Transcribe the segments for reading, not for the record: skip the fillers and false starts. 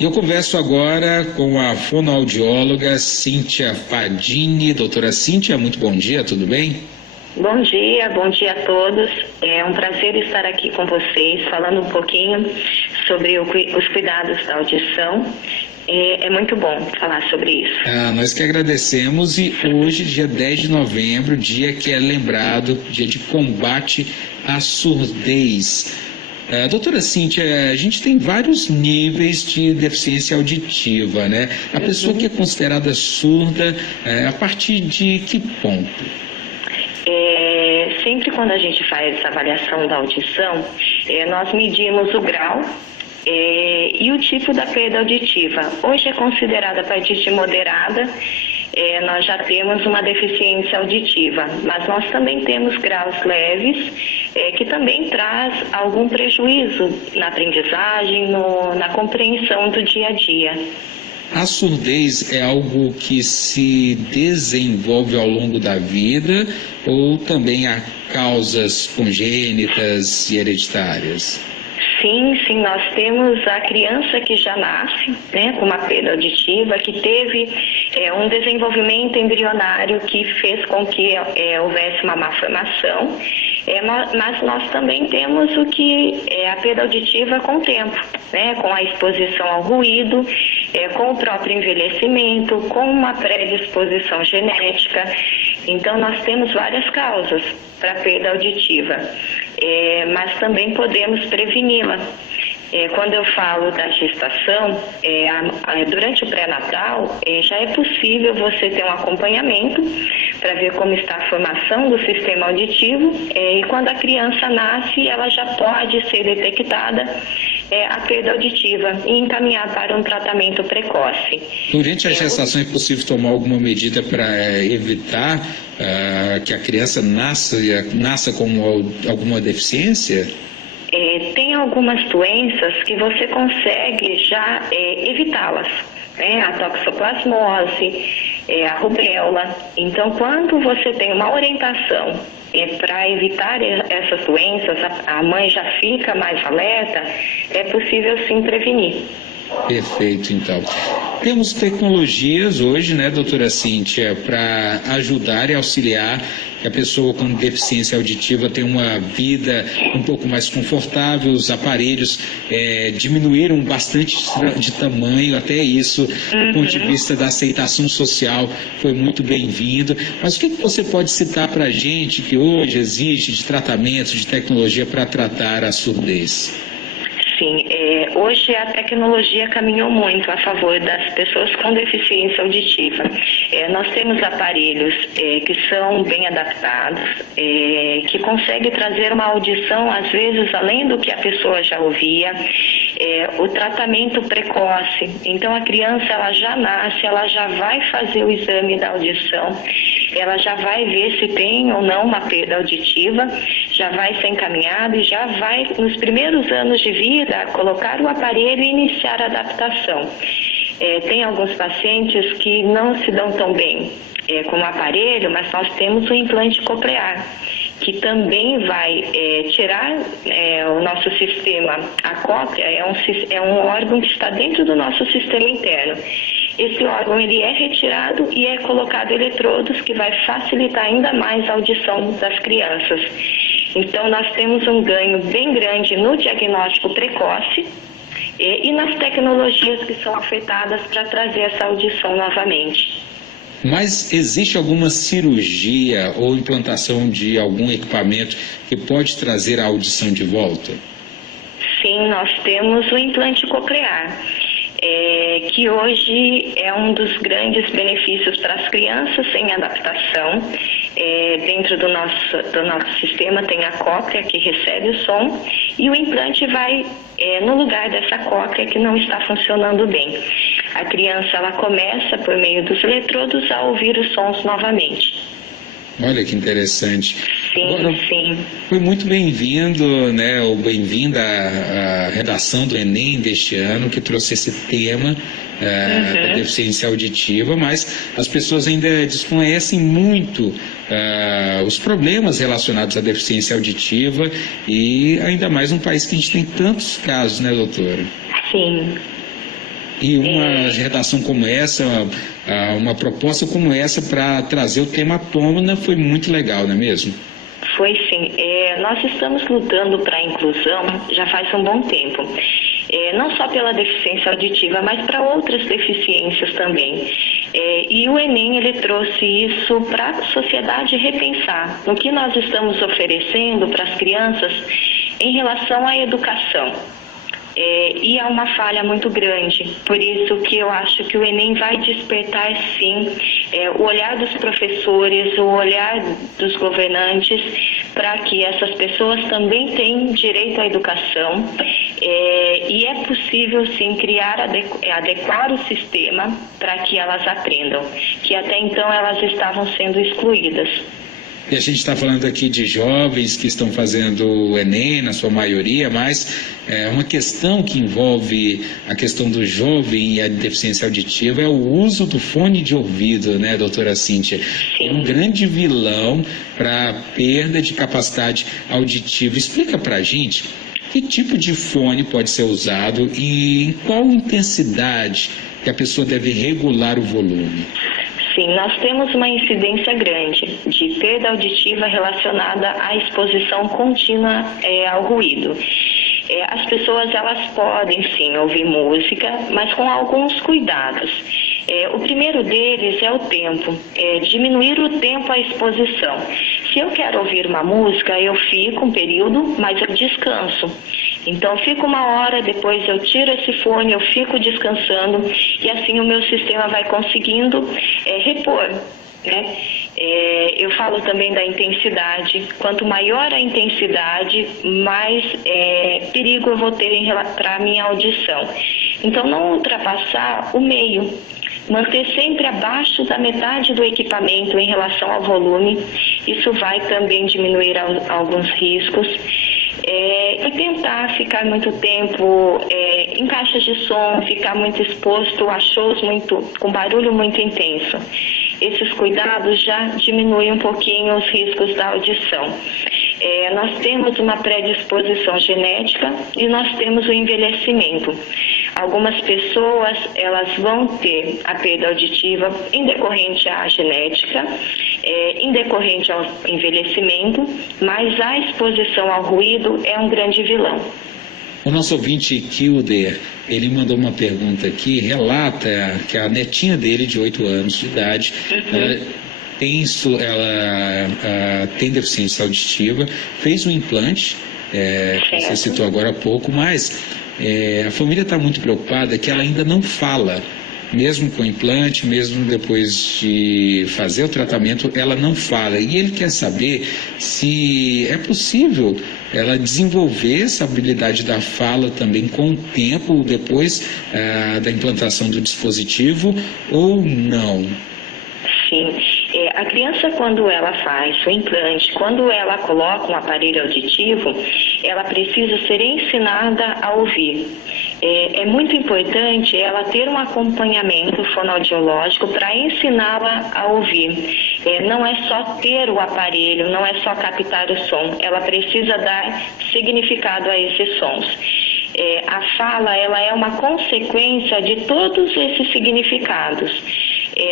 Eu converso agora com a fonoaudióloga Cíntia Fadini. Doutora Cíntia, muito bom dia, tudo bem? Bom dia a todos. É um prazer estar aqui com vocês, falando um pouquinho sobre os cuidados da audição. É muito bom falar sobre isso. Nós que agradecemos, e hoje, dia 10 de novembro, dia que é lembrado, dia de combate à surdez. Doutora Cíntia, a gente tem vários níveis de deficiência auditiva, né? A pessoa que é considerada surda, a partir de que ponto? Sempre quando a gente faz essa avaliação da audição, nós medimos o grau e o tipo da perda auditiva. Hoje é considerada a partir de moderada, nós já temos uma deficiência auditiva, mas nós também temos graus leves, que também traz algum prejuízo na aprendizagem, na compreensão do dia a dia. A surdez é algo que se desenvolve ao longo da vida ou também há causas congênitas e hereditárias? Sim, nós temos a criança que já nasce, né, com uma perda auditiva, que teve um desenvolvimento embrionário que fez com que houvesse uma malformação, mas nós também temos o que é a perda auditiva com o tempo, né, com a exposição ao ruído, com o próprio envelhecimento, com uma predisposição genética. Então, nós temos várias causas para a perda auditiva, mas também podemos preveni-la. Quando eu falo da gestação, durante o pré-natal, já é possível você ter um acompanhamento para ver como está a formação do sistema auditivo, e quando a criança nasce, ela já pode ser detectada a perda auditiva e encaminhar para um tratamento precoce. Durante a gestação é possível tomar alguma medida para evitar que a criança nasça com alguma deficiência? Tem algumas doenças que você consegue já evitá-las, né? A toxoplasmose, a rubéola. Então, quando você tem uma orientação para evitar essas doenças, a mãe já fica mais alerta, é possível sim prevenir. Perfeito, então. Temos tecnologias hoje, né, doutora Cíntia, para ajudar e auxiliar que a pessoa com deficiência auditiva tenha uma vida um pouco mais confortável. Os aparelhos diminuíram bastante de tamanho, até isso, do ponto de vista da aceitação social, foi muito bem-vindo. Mas o que você pode citar para a gente que hoje existe de tratamento, de tecnologia para tratar a surdez? Sim, hoje a tecnologia caminhou muito a favor das pessoas com deficiência auditiva. Nós temos aparelhos que são bem adaptados, que conseguem trazer uma audição, às vezes, além do que a pessoa já ouvia, o tratamento precoce. Então, a criança, ela já nasce, ela já vai fazer o exame da audição, ela já vai ver se tem ou não uma perda auditiva, já vai ser encaminhada e já vai, nos primeiros anos de vida, colocar o aparelho e iniciar a adaptação. Tem alguns pacientes que não se dão tão bem com o aparelho, mas nós temos o implante coclear, que também vai tirar o nosso sistema. A cóclea é um órgão que está dentro do nosso sistema interno. Esse órgão ele é retirado e é colocado eletrodos que vai facilitar ainda mais a audição das crianças. Então, nós temos um ganho bem grande no diagnóstico precoce e nas tecnologias que são afetadas para trazer essa audição novamente. Mas existe alguma cirurgia ou implantação de algum equipamento que pode trazer a audição de volta? Sim, nós temos o implante coclear, que hoje é um dos grandes benefícios para as crianças em adaptação. Dentro do nosso sistema tem a cóclea que recebe o som e o implante vai no lugar dessa cóclea que não está funcionando bem. A criança ela começa, por meio dos eletrodos, a ouvir os sons novamente. Olha que interessante. Sim, agora, sim. Foi muito bem-vindo, né, ou bem-vinda à redação do Enem deste ano, que trouxe esse tema da deficiência auditiva, mas as pessoas ainda desconhecem muito os problemas relacionados à deficiência auditiva e ainda mais num país que a gente tem tantos casos, né, doutora? Sim. E uma redação como essa, uma proposta como essa para trazer o tema à tona foi muito legal, não é mesmo? Foi sim. Nós estamos lutando para a inclusão já faz um bom tempo. Não só pela deficiência auditiva, mas para outras deficiências também. E o Enem, ele trouxe isso para a sociedade repensar no que nós estamos oferecendo para as crianças em relação à educação. E há uma falha muito grande, por isso que eu acho que o Enem vai despertar sim o olhar dos professores, o olhar dos governantes, para que essas pessoas também tenham direito à educação, e é possível sim adequar o sistema para que elas aprendam, que até então elas estavam sendo excluídas. E a gente está falando aqui de jovens que estão fazendo o Enem, na sua maioria, mas uma questão que envolve a questão do jovem e a deficiência auditiva é o uso do fone de ouvido, né, doutora Cíntia? É um grande vilão para a perda de capacidade auditiva. Explica para a gente que tipo de fone pode ser usado e em qual intensidade que a pessoa deve regular o volume. Sim, nós temos uma incidência grande de perda auditiva relacionada à exposição contínua ao ruído. As pessoas, elas podem sim ouvir música, mas com alguns cuidados. O primeiro deles é o tempo, diminuir o tempo à exposição. Se eu quero ouvir uma música, eu fico um período, mas eu descanso. Então, eu fico uma hora, depois eu tiro esse fone, eu fico descansando e assim o meu sistema vai conseguindo repor, né? Eu falo também da intensidade. Quanto maior a intensidade, mais perigo eu vou ter para a minha audição. Então, não ultrapassar o meio. Manter sempre abaixo da metade do equipamento em relação ao volume. Isso vai também diminuir alguns riscos. E tentar ficar muito tempo em caixas de som, ficar muito exposto a shows com barulho muito intenso. Esses cuidados já diminuem um pouquinho os riscos da audição. Nós temos uma predisposição genética e nós temos o envelhecimento. Algumas pessoas, elas vão ter a perda auditiva em decorrente à genética, em decorrente ao envelhecimento, mas a exposição ao ruído é um grande vilão. O nosso ouvinte Kilder, ele mandou uma pergunta aqui, relata que a netinha dele, de 8 anos de idade, ela tem deficiência auditiva, fez um implante, que você citou agora há pouco, mas a família está muito preocupada que ela ainda não fala. Mesmo com implante, mesmo depois de fazer o tratamento, ela não fala. E ele quer saber se é possível ela desenvolver essa habilidade da fala também com o tempo, depois da implantação do dispositivo, ou não. Sim. A criança, quando ela faz o implante, quando ela coloca um aparelho auditivo, ela precisa ser ensinada a ouvir. É muito importante ela ter um acompanhamento fonoaudiológico para ensiná-la a ouvir. Não é só ter o aparelho, não é só captar o som, ela precisa dar significado a esses sons. A fala, ela é uma consequência de todos esses significados.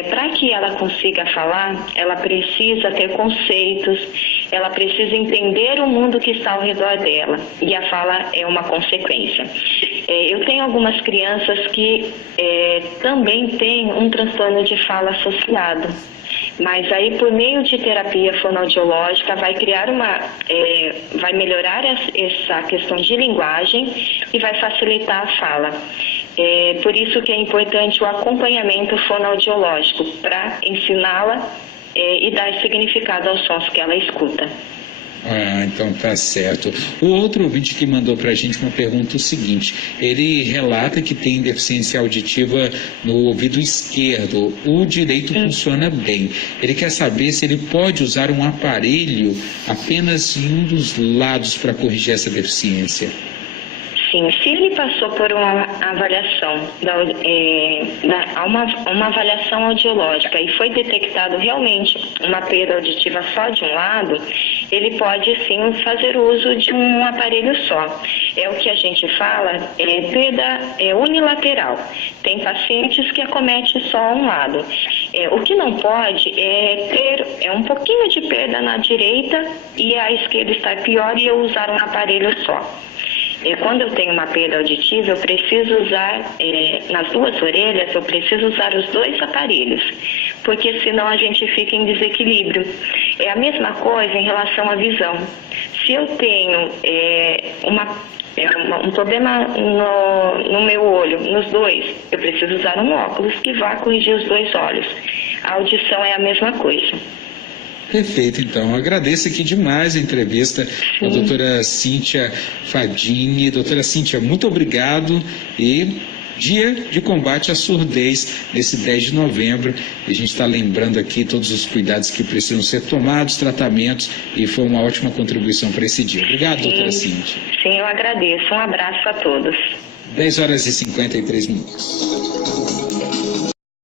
Para que ela consiga falar, ela precisa ter conceitos, ela precisa entender o mundo que está ao redor dela, e a fala é uma consequência. Eu tenho algumas crianças que também têm um transtorno de fala associado, mas aí por meio de terapia fonoaudiológica vai melhorar essa questão de linguagem e vai facilitar a fala. Por isso que é importante o acompanhamento fonoaudiológico para ensiná-la e dar significado aos sons que ela escuta. Então tá certo. O outro ouvinte que mandou para a gente uma pergunta o seguinte, ele relata que tem deficiência auditiva no ouvido esquerdo, o direito funciona bem. Ele quer saber se ele pode usar um aparelho apenas em um dos lados para corrigir essa deficiência. Sim, se ele passou por uma avaliação, uma avaliação audiológica e foi detectado realmente uma perda auditiva só de um lado, ele pode sim fazer uso de um aparelho só. É o que a gente fala, perda unilateral. Tem pacientes que acomete só um lado. O que não pode é ter um pouquinho de perda na direita e a esquerda estar pior e eu usar um aparelho só. Quando eu tenho uma perda auditiva, eu preciso usar, nas duas orelhas, eu preciso usar os dois aparelhos, porque senão a gente fica em desequilíbrio. É a mesma coisa em relação à visão. Se eu tenho um problema no meu olho, nos dois, eu preciso usar um óculos que vá corrigir os dois olhos. A audição é a mesma coisa. Perfeito, então. Agradeço aqui demais a entrevista com a doutora Cíntia Fadini. Doutora Cíntia, muito obrigado e Dia de Combate à Surdez, nesse 10 de novembro. A gente está lembrando aqui todos os cuidados que precisam ser tomados, tratamentos, e foi uma ótima contribuição para esse dia. Obrigado, doutora Cíntia. Sim, eu agradeço. Um abraço a todos. 10 horas e 53 minutos.